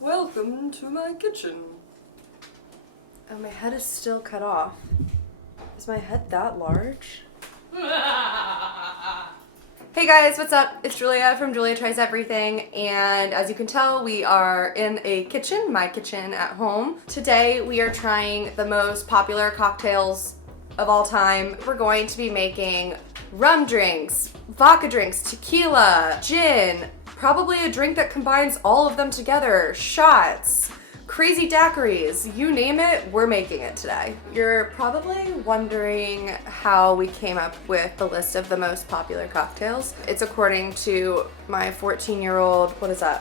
Welcome to my kitchen. Oh, my head is still cut off. Is my head that large? Hey guys, what's up? It's Julia from Julia Tries Everything, and as you can tell, we are in a kitchen, my kitchen at home. Today we are trying the most popular cocktails of all time. We're going to be making rum drinks, vodka drinks, tequila, gin, probably a drink that combines all of them together, shots, crazy daiquiris, you name it, we're making it today. You're probably wondering how we came up with the list of the most popular cocktails. It's according to my 14-year-old,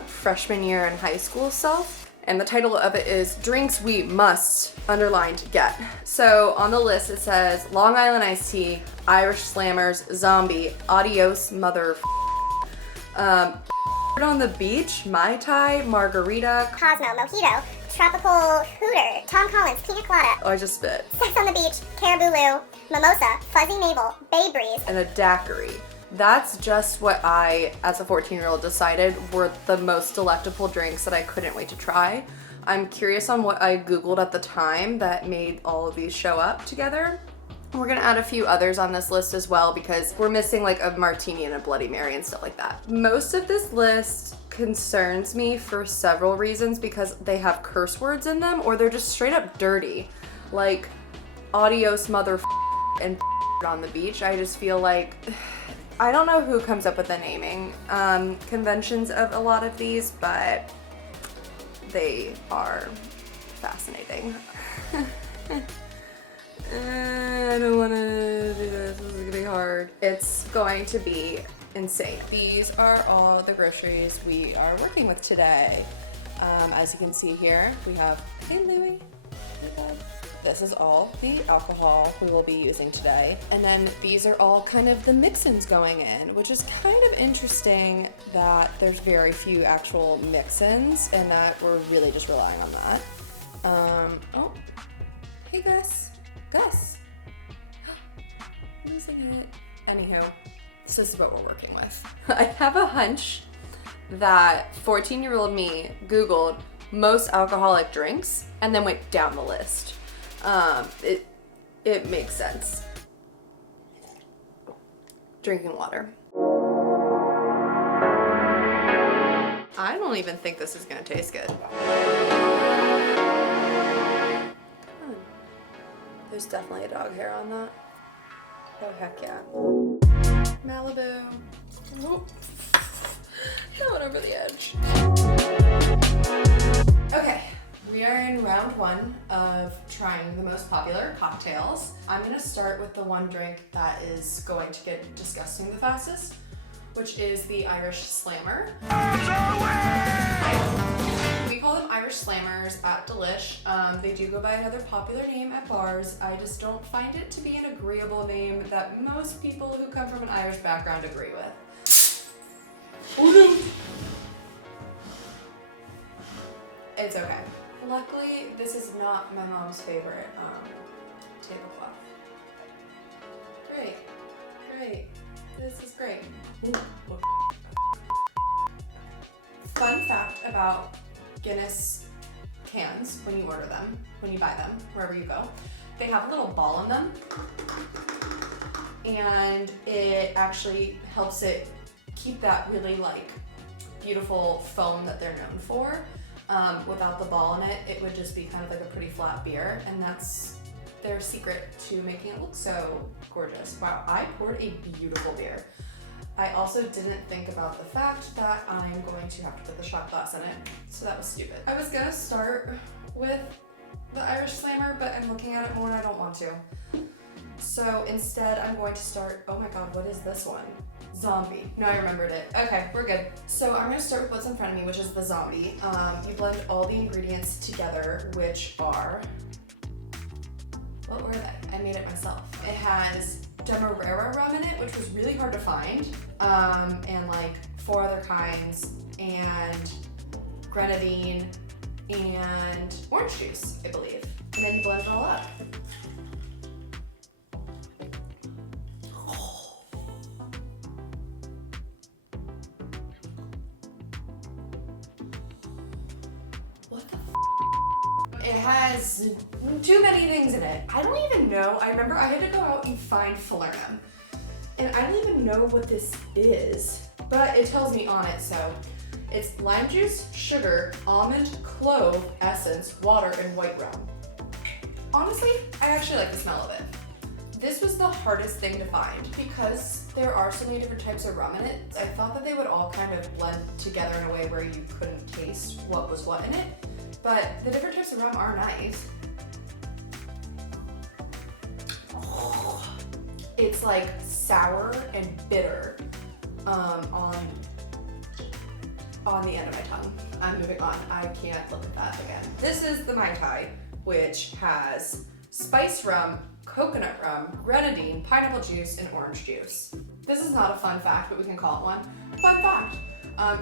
freshman year in high school self. And the title of it is Drinks We Must, underlined, get. So on the list it says Long Island Iced Tea, Irish Slammers, Zombie, Adios Mother on the Beach, Mai Tai, Margarita, Cosmo, Mojito, Tropical Hooter, Tom Collins, Pina Colada. Oh, I just spit. Sex on the Beach, Caribou Lou, Mimosa, Fuzzy Navel, Bay Breeze. And a daiquiri. That's just what I, as a 14-year-old, decided were the most delectable drinks that I couldn't wait to try. I'm curious on what I Googled at the time that made all of these show up together. We're gonna add a few others on this list as well because we're missing like a martini and a Bloody Mary and stuff like that. Most of this list concerns me for several reasons because they have curse words in them or they're just straight up dirty. Like adios mother and on the beach. I just feel like, I don't know who comes up with the naming conventions of a lot of these, but they are fascinating. I don't want to do this. This is going to be hard. It's going to be insane. These are all the groceries we are working with today. As you can see here, we have, hey Louie, this is all the alcohol we will be using today. And then these are all kind of the mix-ins going in, which is kind of interesting that there's very few actual mix-ins and that we're really just relying on that. Oh, hey Gus. Gus. Losing it. Anywho, so this is what we're working with. I have a hunch that 14-year-old me Googled most alcoholic drinks and then went down the list. It makes sense. Drinking water. I don't even think this is gonna taste good. There's definitely a dog hair on that. Oh, heck yeah. Malibu. Oh. That went over the edge. Okay, we are in round one of trying the most popular cocktails. I'm gonna start with the one drink that is going to get disgusting the fastest, which is the Irish Slammer. We call them Irish Slammers at Delish. They do go by another popular name at bars. I just don't find it to be an agreeable name that most people who come from an Irish background agree with. Oh no! It's okay. Luckily, this is not my mom's favorite tablecloth. Great, great. This is great. Fun fact about Guinness cans when you order them, when you buy them, wherever you go, they have a little ball in them and it actually helps it keep that really like beautiful foam that they're known for. Without the ball in it, it would just be kind of like a pretty flat beer, and that's their secret to making it look so gorgeous. Wow, I poured a beautiful beer. I also didn't think about the fact that I'm going to have to put the shot glass in it, so that was stupid. I was gonna start with the Irish Slammer, but I'm looking at it more and I don't want to. So instead I'm going to start, oh my god, what is this one? Zombie. No, I remembered it. Okay, we're good. So I'm gonna start with what's in front of me, which is the Zombie. You blend all the ingredients together, which are, what were they? I made it myself. It has Demerara rum in it, which was really hard to find, and like 4 other kinds, and grenadine, and orange juice, I believe. And then you blend it all up. It has too many things in it. I don't even know. I remember I had to go out and find falernum. And I don't even know what this is, but it tells me on it. So it's lime juice, sugar, almond, clove, essence, water, and white rum. Honestly, I actually like the smell of it. This was the hardest thing to find because there are so many different types of rum in it. I thought that they would all kind of blend together in a way where you couldn't taste what was what in it. But the different types of rum are nice. Oh, it's like sour and bitter on the end of my tongue. I'm moving on. I can't look at that again. This is the Mai Tai, which has spiced rum, coconut rum, grenadine, pineapple juice, and orange juice. This is not a fun fact, but we can call it one. Fun fact.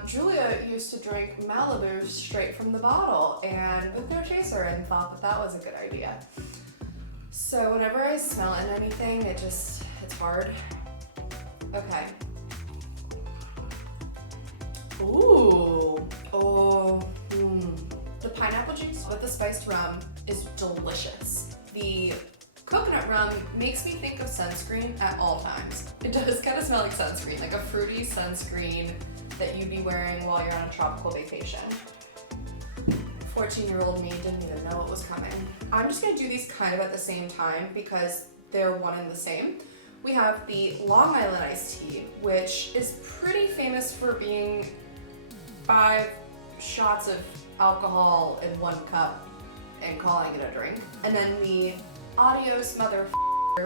Julia used to drink Malibu straight from the bottle and with no chaser and thought that that was a good idea. So whenever I smell in anything, it's hard. Okay. Ooh. Oh. The pineapple juice with the spiced rum is delicious. The coconut rum makes me think of sunscreen at all times. It does kind of smell like sunscreen, like a fruity sunscreen that you'd be wearing while you're on a tropical vacation. 14-year-old me didn't even know it was coming. I'm just gonna do these kind of at the same time because they're one and the same. We have the Long Island iced tea, which is pretty famous for being 5 shots of alcohol in 1 cup and calling it a drink. And then the Adios Mother,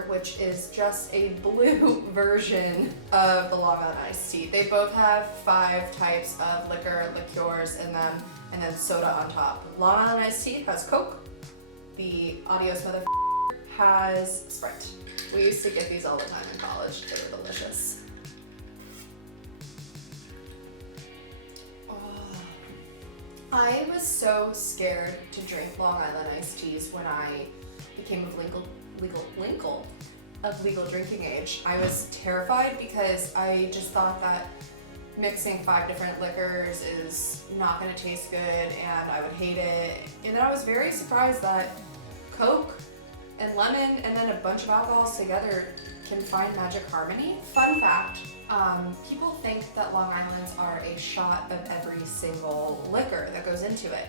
which is just a blue version of the Long Island iced tea. They both have 5 types of liqueurs in them, and then soda on top. Long Island iced tea has Coke. The Adios Mother has Sprite. We used to get these all the time in college. They were delicious. Oh. I was so scared to drink Long Island iced teas when I became of legal drinking age. I was terrified because I just thought that mixing 5 different liquors is not going to taste good and I would hate it. And then I was very surprised that Coke and lemon and then a bunch of alcohols together can find magic harmony. Fun fact, people think that Long Islands are a shot of every single liquor that goes into it.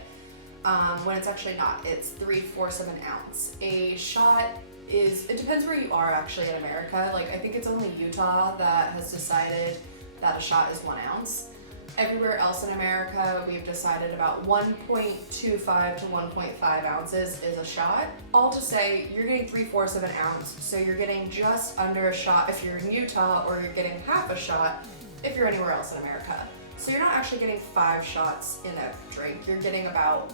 When it's actually not. It's 3/4 of an ounce. A shot is, it depends where you are actually in America. Like I think it's only Utah that has decided that a shot is 1 ounce. Everywhere else in America, we've decided about 1.25 to 1.5 ounces is a shot. All to say, you're getting 3/4 of an ounce, so you're getting just under a shot if you're in Utah, or you're getting half a shot if you're anywhere else in America. So you're not actually getting 5 shots in a drink, you're getting about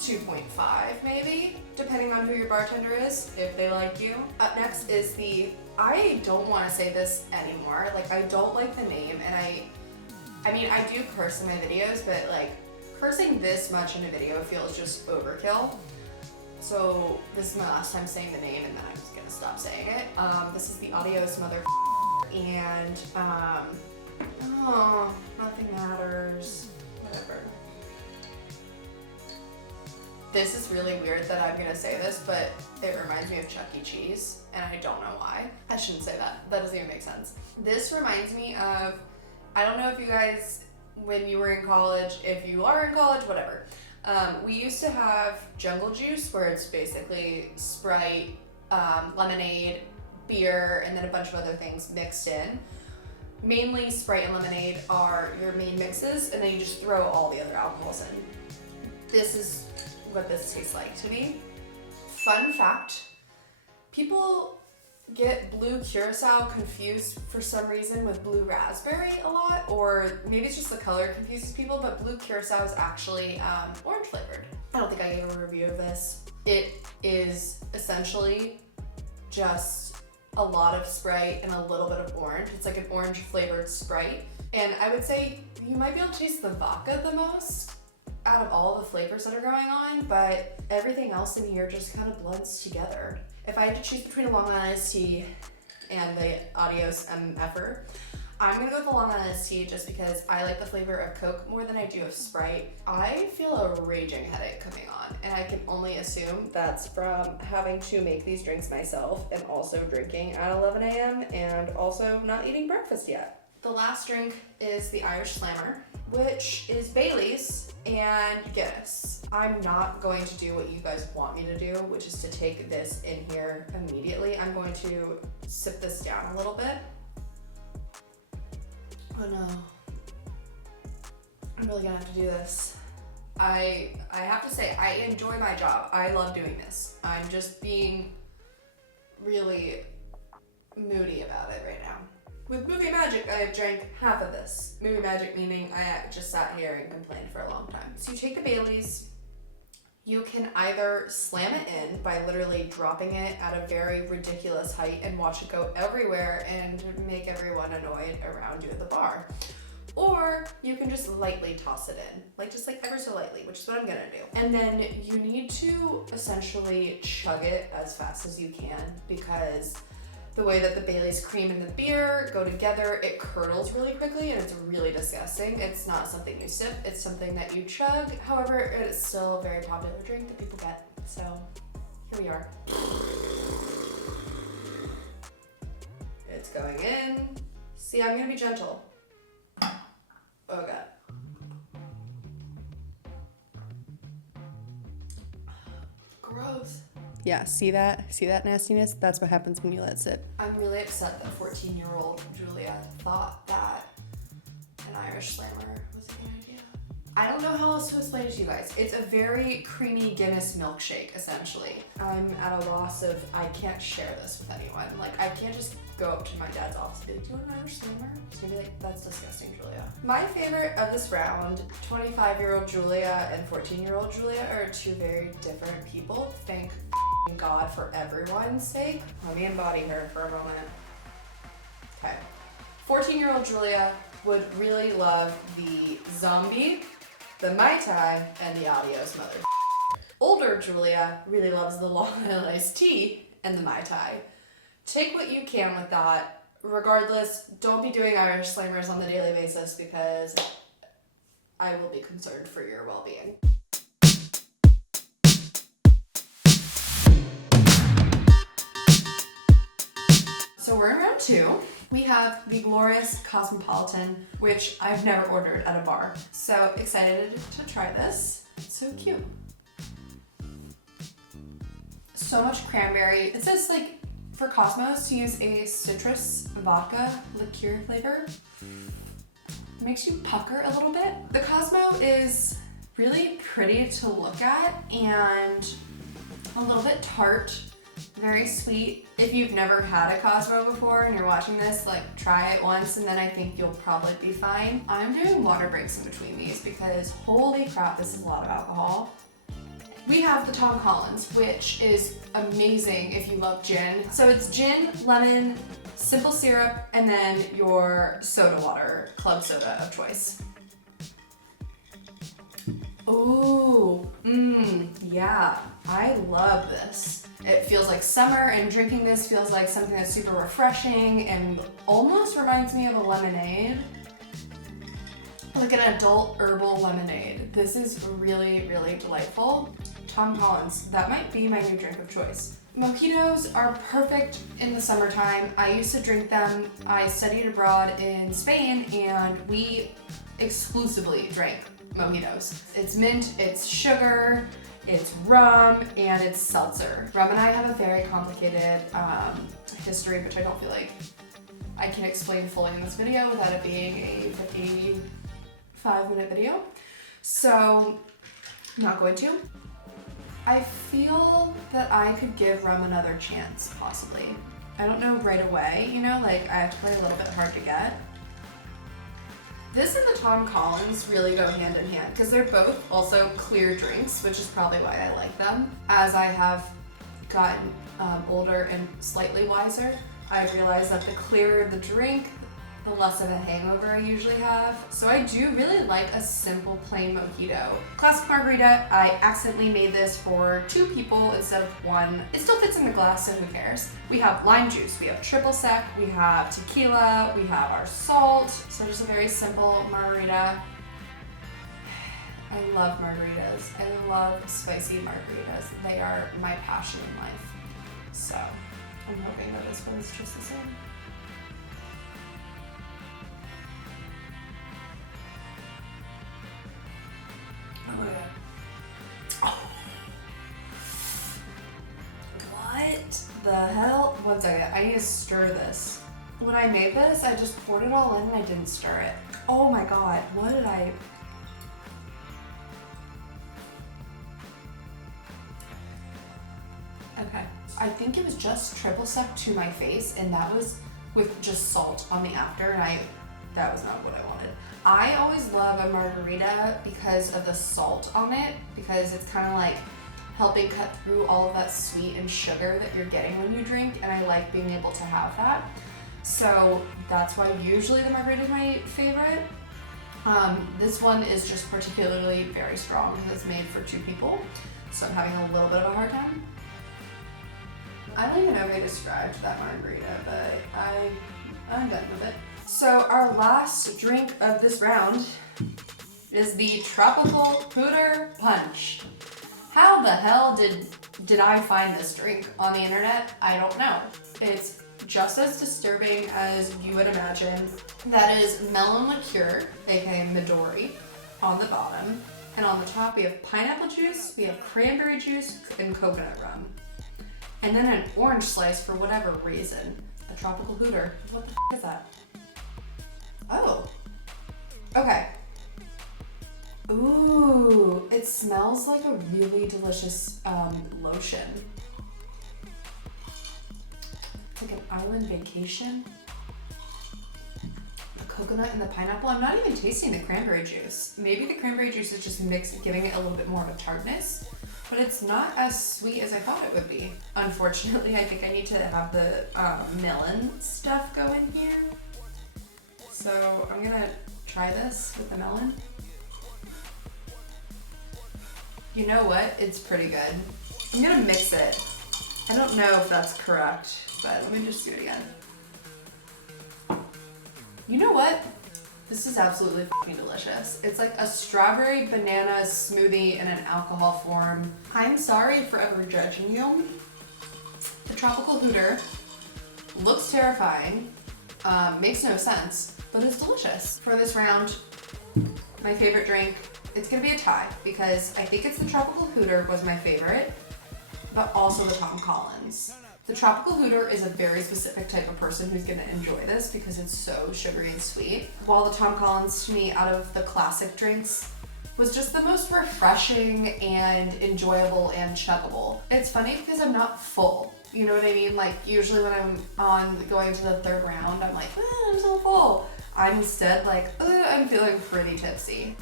2.5 maybe, depending on who your bartender is, if they like you. Up next is I don't want to say this anymore, like I don't like the name, and I mean, I do curse in my videos, but like cursing this much in a video feels just overkill. So this is my last time saying the name, and then I'm just gonna stop saying it. This is the Adios Mother, and oh, nothing matters, whatever. This is really weird that I'm gonna say this, but it reminds me of Chuck E. Cheese, and I don't know why. I shouldn't say that. That doesn't even make sense. This reminds me of, I don't know if you guys, when you were in college, if you are in college, whatever. We used to have jungle juice, where it's basically Sprite, lemonade, beer, and then a bunch of other things mixed in. Mainly Sprite and lemonade are your main mixes, and then you just throw all the other alcohols in. This is what this tastes like to me. Fun fact, people get blue curacao confused for some reason with blue raspberry a lot, or maybe it's just the color confuses people, but blue curacao is actually orange flavored. I don't think I gave a review of this. It is essentially just a lot of Sprite and a little bit of orange. It's like an orange flavored Sprite. And I would say you might be able to taste the vodka the most out of all the flavors that are going on, but everything else in here just kind of blends together. If I had to choose between a Long Island iced tea and the Adios MFer, I'm gonna go with the Long Island iced tea just because I like the flavor of Coke more than I do of Sprite. I feel a raging headache coming on, and I can only assume that's from having to make these drinks myself and also drinking at 11 a.m. and also not eating breakfast yet. The last drink is the Irish Slammer, which is Bailey's and Guinness. I'm not going to do what you guys want me to do, which is to take this in here immediately. I'm going to sip this down a little bit. Oh no. I'm really gonna have to do this. I have to say, I enjoy my job. I love doing this. I'm just being really moody about it right now. With Movie Magic, I have drank half of this. Movie Magic meaning I just sat here and complained for a long time. So you take the Bailey's, you can either slam it in by literally dropping it at a very ridiculous height and watch it go everywhere and make everyone annoyed around you at the bar. Or you can just lightly toss it in, just ever so lightly, which is what I'm gonna do. And then you need to essentially chug it as fast as you can because the way that the Bailey's cream and the beer go together, it curdles really quickly and it's really disgusting. It's not something you sip, it's something that you chug. However, it's still a very popular drink that people get. So here we are. It's going in. See, I'm gonna be gentle. Oh God. Gross. Yeah, see that nastiness? That's what happens when you let it sit. I'm really upset that 14-year-old Julia thought that an Irish Slammer was a good idea. I don't know how else to explain it to you guys. It's a very creamy Guinness milkshake, essentially. I'm at a loss of, I can't share this with anyone. I can't just go up to my dad's office and be like, do you want an Irish Slammer? He's gonna be like, that's disgusting, Julia. My favorite of this round, 25-year-old Julia and 14-year-old Julia are two very different people. Thank God for everyone's sake. Let me embody her for a moment. Okay. 14-year-old Julia would really love the zombie, the Mai Tai, and the Adios mother. Older Julia really loves the Long Island iced tea and the Mai Tai. Take what you can with that. Regardless, don't be doing Irish Slammers on the daily basis because I will be concerned for your well-being. So we're in round two. We have the glorious Cosmopolitan, which I've never ordered at a bar. So excited to try this. It's so cute. So much cranberry. It says for Cosmos to use a citrus vodka liqueur flavor. It makes you pucker a little bit. The Cosmo is really pretty to look at and a little bit tart. Very sweet. If you've never had a Cosmo before and you're watching this, try it once and then I think you'll probably be fine. I'm doing water breaks in between these because holy crap, this is a lot of alcohol. We have the Tom Collins, which is amazing if you love gin. So it's gin, lemon, simple syrup, and then your soda water, club soda of choice. Ooh, yeah, I love this. It feels like summer and drinking this feels like something that's super refreshing and almost reminds me of a lemonade. Like an adult herbal lemonade. This is really, really delightful. Tom Collins, that might be my new drink of choice. Mojitos are perfect in the summertime. I used to drink them. I studied abroad in Spain and we exclusively drank mojitos. It's mint, it's sugar, it's rum, and it's seltzer. Rum and I have a very complicated history, which I don't feel like I can explain fully in this video without it being a 55-minute video. So I'm not going to. I feel that I could give rum another chance, possibly. I don't know right away, I have to play a little bit hard to get. This and the Tom Collins really go hand in hand because they're both also clear drinks, which is probably why I like them. As I have gotten older and slightly wiser, I've realized that the clearer the drink, the less of a hangover I usually have. So I do really like a simple plain mojito. Classic margarita, I accidentally made this for 2 people instead of 1. It still fits in the glass, so who cares? We have lime juice, we have triple sec, we have tequila, we have our salt. So just a very simple margarita. I love margaritas. I love spicy margaritas. They are my passion in life. So I'm hoping that this one's just the same. Oh my god. What the hell? One second, I need to stir this. When I made this, I just poured it all in and I didn't stir it. Oh my god, what did I... Okay, I think it was just triple sec to my face, and that was with just salt on the after, and that was not what I wanted. I always love a margarita because of the salt on it, because it's kind of like helping cut through all of that sweet and sugar that you're getting when you drink, and I like being able to have that. So that's why usually the margarita is my favorite. This one is just particularly very strong because it's made for 2 people, so I'm having a little bit of a hard time. I don't even know if I described that margarita, but I'm done with it. So our last drink of this round is the Tropical Hooter Punch. How the hell did I find this drink on the internet? I don't know. It's just as disturbing as you would imagine. That is melon liqueur, aka Midori, on the bottom. And on the top we have pineapple juice, we have cranberry juice, and coconut rum. And then an orange slice for whatever reason. A tropical hooter. What the f is that? Oh. Okay. Ooh, it smells like a really delicious lotion. It's like an island vacation. The coconut and the pineapple. I'm not even tasting the cranberry juice. Maybe the cranberry juice is just mixed, giving it a little bit more of a tartness. But it's not as sweet as I thought it would be. Unfortunately, I think I need to have the melon stuff go in here. So I'm gonna try this with the melon. You know what? It's pretty good. I'm gonna mix it. I don't know if that's correct, but let me just do it again. You know what? This is absolutely fucking delicious. It's like a strawberry banana smoothie in an alcohol form. I'm sorry for ever judging you. The Tropical Hooter looks terrifying, makes no sense, but it's delicious. For this round, my favorite drink, it's gonna be a tie because I think it's the Tropical Hooter was my favorite, but also the Tom Collins. The Tropical Hooter is a very specific type of person who's gonna enjoy this because it's so sugary and sweet. While the Tom Collins, to me, out of the classic drinks, was just the most refreshing and enjoyable and chuggable. It's funny because I'm not full. You know what I mean? Like usually when I'm on going to the 3rd round, I'm like, I'm so full. I'm instead like, I'm feeling pretty tipsy.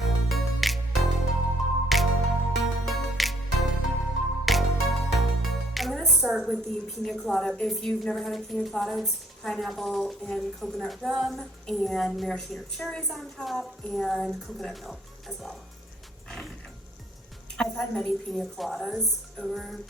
I'm gonna start with the pina colada. If you've never had a pina colada, it's pineapple and coconut rum and maraschino cherries on top and coconut milk as well. I've had many pina coladas over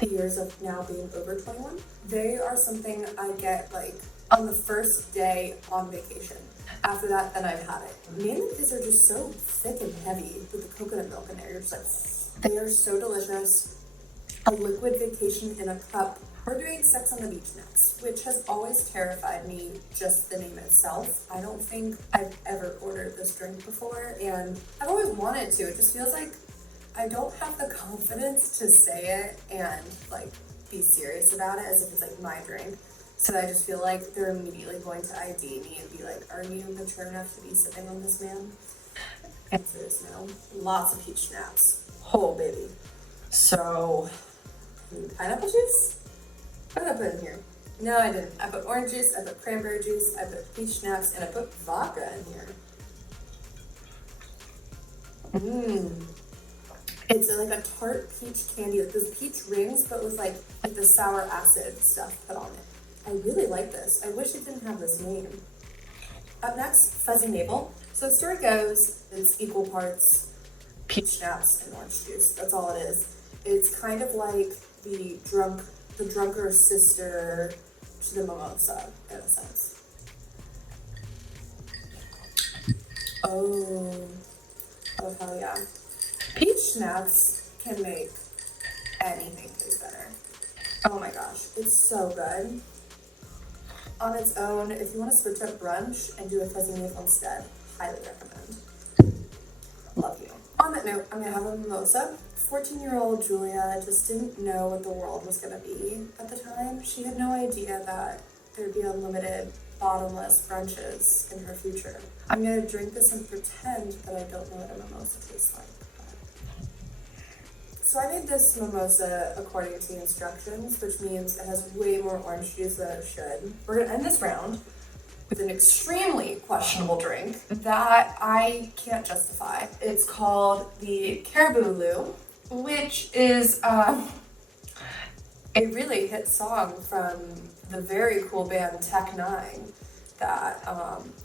the years of now being over 21. They are something I get like on the first day on vacation. After that, then I've had it. Mainly because they're just so thick and heavy with the coconut milk in there. You're just like, they are so delicious. A liquid vacation in a cup. We're doing sex on the beach next, which has always terrified me, just the name itself. I don't think I've ever ordered this drink before, and I've always wanted to. It just feels like I don't have the confidence to say it and like be serious about it as if it's like my drink. So I just feel like they're immediately going to ID me and be like, are you mature enough to be sipping on this, man? Answer is no. Lots of peach schnapps. Oh, baby. So, pineapple juice? What did I put in here? No, I didn't. I put orange juice, I put cranberry juice, I put peach schnapps, and I put vodka in here. It's like a tart peach candy, like those peach rings, but with like the sour acid stuff put on it. I really like this. I wish it didn't have this name. Up next, fuzzy maple. So the story goes, it's equal parts peach schnapps and orange juice. That's all it is. It's kind of like the drunker sister to the mimosa, in a sense. Oh hell yeah. Peach schnapps can make anything taste better. Oh my gosh, it's so good. On its own, if you want to switch up brunch and do a fuzzy maple instead, highly recommend. Love you. On that note, I'm gonna have a mimosa. 14-year-old Julia just didn't know what the world was gonna be at the time. She had no idea that there'd be unlimited bottomless brunches in her future. I'm gonna drink this and pretend that I don't know what a mimosa tastes like. So I made this mimosa according to the instructions, which means it has way more orange juice than it should. We're gonna end this round with an extremely questionable drink that I can't justify. It's called the Caribou Lou, which is a really hit song from the very cool band Tech Nine that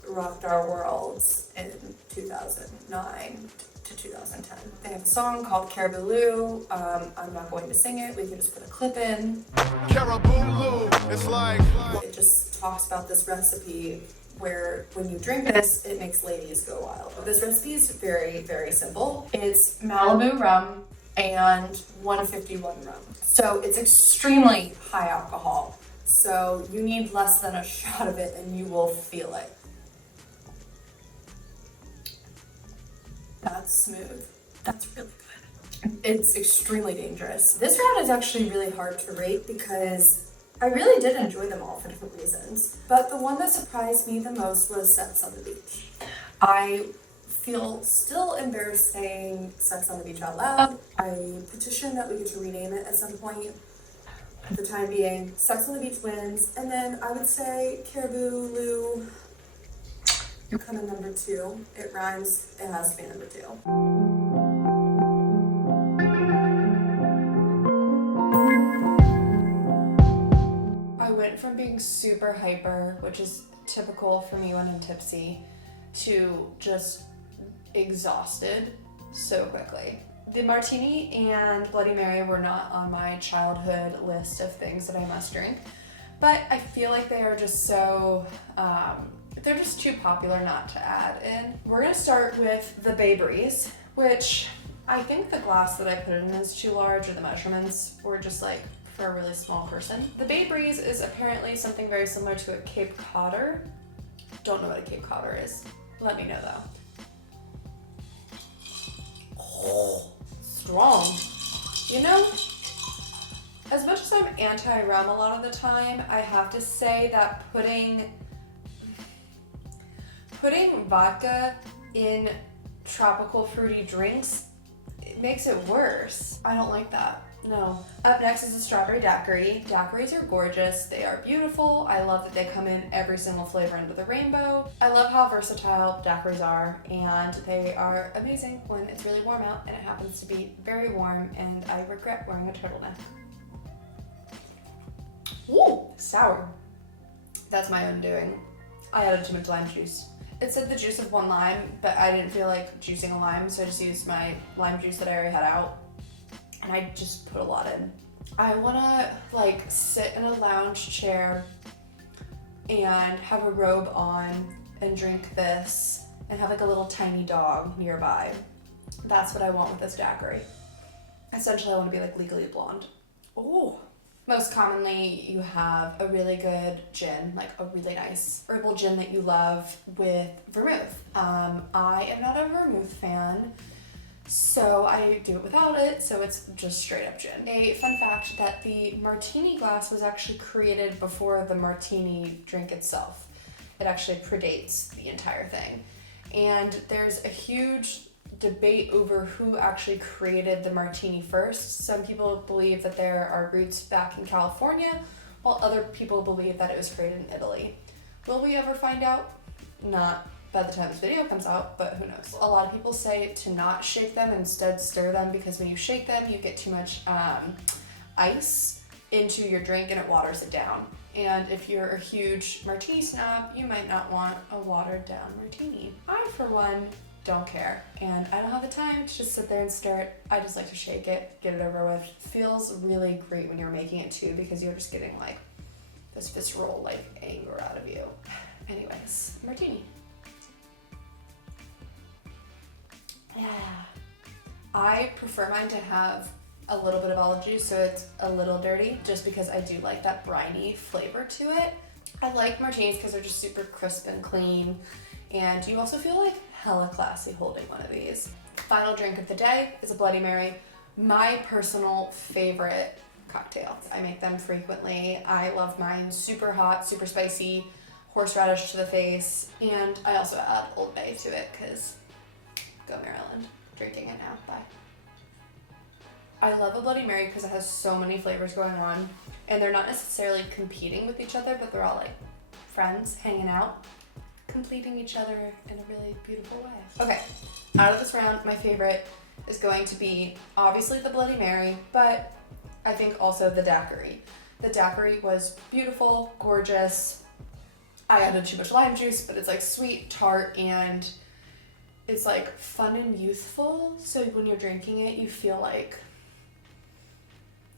rocked our worlds in 2009 to 2010. They have a song called Caribou Lou. I'm not going to sing it. We can just put a clip in. Caribou Lou, it's like... It just talks about this recipe where when you drink this, it makes ladies go wild. This recipe is very, very simple. It's Malibu rum and 151 rum. So it's extremely high alcohol. So you need less than a shot of it and you will feel it. That's smooth. That's really good. It's extremely dangerous. This round is actually really hard to rate because I really did enjoy them all for different reasons. But the one that surprised me the most was Sex on the Beach. I feel still embarrassed saying Sex on the Beach out loud. I petition that we get to rename it at some point. For the time being, Sex on the Beach wins. And then I would say Caribou Lou, you come in number 2. It rhymes, it has to be number 2. I went from being super hyper, which is typical for me when I'm tipsy, to just exhausted so quickly. The martini and Bloody Mary were not on my childhood list of things that I must drink, but I feel like they are just so, they're just too popular not to add in. We're gonna start with the Bay Breeze, which I think the glass that I put it in is too large, or the measurements were just like for a really small person. The Bay Breeze is apparently something very similar to a Cape Codder. Don't know what a Cape Codder is. Let me know though. Oh, strong. You know, as much as I'm anti-rum a lot of the time, I have to say that putting vodka in tropical fruity drinks, it makes it worse. I don't like that. No. Up next is a strawberry daiquiri. Daiquiris are gorgeous. They are beautiful. I love that they come in every single flavor under the rainbow. I love how versatile daiquiris are, and they are amazing when it's really warm out, and it happens to be very warm, and I regret wearing a turtleneck. Ooh, sour. That's my own doing. I added too much lime juice. It said the juice of 1 lime, but I didn't feel like juicing a lime, so I just used my lime juice that I already had out. And I just put a lot in. I wanna like sit in a lounge chair and have a robe on and drink this and have like a little tiny dog nearby. That's what I want with this daiquiri. Essentially, I wanna be like Legally Blonde. Oh. Most commonly, you have a really good gin, like a really nice herbal gin that you love with vermouth. I am not a vermouth fan, so I do it without it, so it's just straight up gin. A fun fact that the martini glass was actually created before the martini drink itself. It actually predates the entire thing. And there's a huge debate over who actually created the martini first. Some people believe that there are roots back in California, while other people believe that it was created in Italy. Will we ever find out? Not by the time this video comes out, but who knows. A lot of people say to not shake them, instead stir them, because when you shake them, you get too much ice, into your drink and it waters it down. And if you're a huge martini snob, you might not want a watered down martini. I, for one, don't care. And I don't have the time to just sit there and stir it. I just like to shake it, get it over with. Feels really great when you're making it too, because you're just getting like this visceral like anger out of you. Anyways, martini. Yeah. I prefer mine to have a little bit of olive juice, so it's a little dirty, just because I do like that briny flavor to it. I like martinis because they're just super crisp and clean, and you also feel like hella classy holding one of these. Final drink of the day is a Bloody Mary, my personal favorite cocktail. I make them frequently. I love mine super hot, super spicy, horseradish to the face, and I also add Old Bay to it because go Maryland. Drinking it now, bye. I love a Bloody Mary because it has so many flavors going on, and they're not necessarily competing with each other, but they're all like friends hanging out, completing each other in a really beautiful way. Okay, out of this round, my favorite is going to be obviously the Bloody Mary, but I think also the daiquiri. The daiquiri was beautiful, gorgeous. I added too much lime juice, but it's like sweet, tart, and it's like fun and youthful. So when you're drinking it, you feel like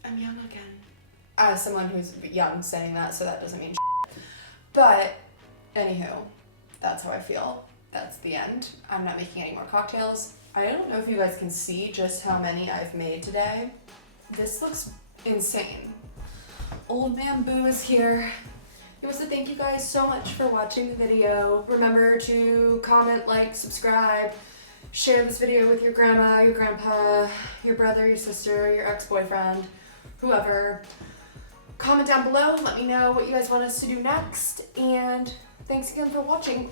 I'm young again. As someone who's young saying that, so that doesn't mean shit. But anywho, that's how I feel. That's the end. I'm not making any more cocktails. I don't know if you guys can see just how many I've made today. This looks insane. Old Man Boo is here. He wants to thank you guys so much for watching the video. Remember to comment, like, subscribe, share this video with your grandma, your grandpa, your brother, your sister, your ex-boyfriend, whoever. Comment down below, let me know what you guys want us to do next, and thanks again for watching.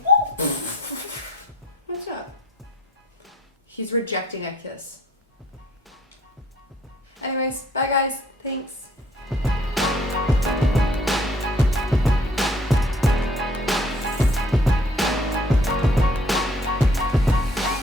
What's up? He's rejecting a kiss. Anyways, bye guys, thanks.